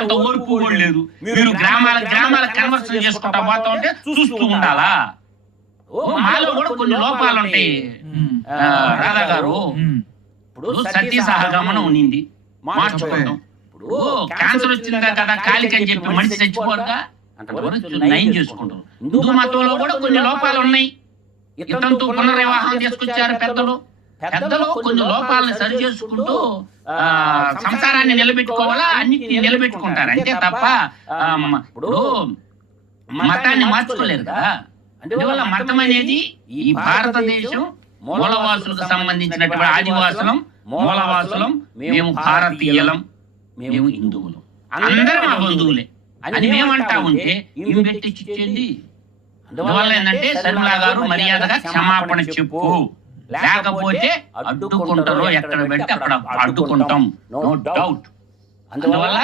అంత ఓర్పు కూడా లేదు. మీరు గ్రామాల కన్వర్షన్ చేసుకుంటా పోతా ఉంటే చూస్తూ ఉండాలా? మాలో కూడా కొన్ని లోపాలు ఉంటాయి రాధా గారు. ఇప్పుడు సతీ సహగమనం ఉండింది, మార్చుకుంటాం. ఇప్పుడు క్యాన్సర్ వచ్చిందా కదా కాలికి అని చెప్పి మనిషి చచ్చిపోరుగా, నయం చేసుకుంటాం. హిందూ మతంలో కూడా కొన్ని లోపాలు ఉన్నాయి. ఇతంతో పునర్వివాహం చేసుకొచ్చారు పెద్దలు. కొన్ని లోపాలను సరి చేసుకుంటూ సంసారాన్ని నిలబెట్టుకోవాలా, అన్నిటిని నిలబెట్టుకుంటారు అంతే తప్ప ఇప్పుడు మతాన్ని మార్చుకోలేరు కదా. అందువల్ల మతం అనేది ఈ భారతదేశం మూలవాసులకు సంబంధించినటువంటి ఆదివాసులం, మూలవాసులం, మేము భారతీయులం, మేము హిందువులం, అందరూ మా బంధువులే అని మేమంటా ఉంటే ఇవి పెట్టించేది. అందువల్ల ఏంటంటే శర్మిలా గారు మర్యాదగా క్షమాపణ చెప్పు, లేకపోతే అడ్డుకుంటారు. ఎక్కడ పెడితే అక్కడ అడ్డుకుంటాం, నో డౌట్. అందువల్ల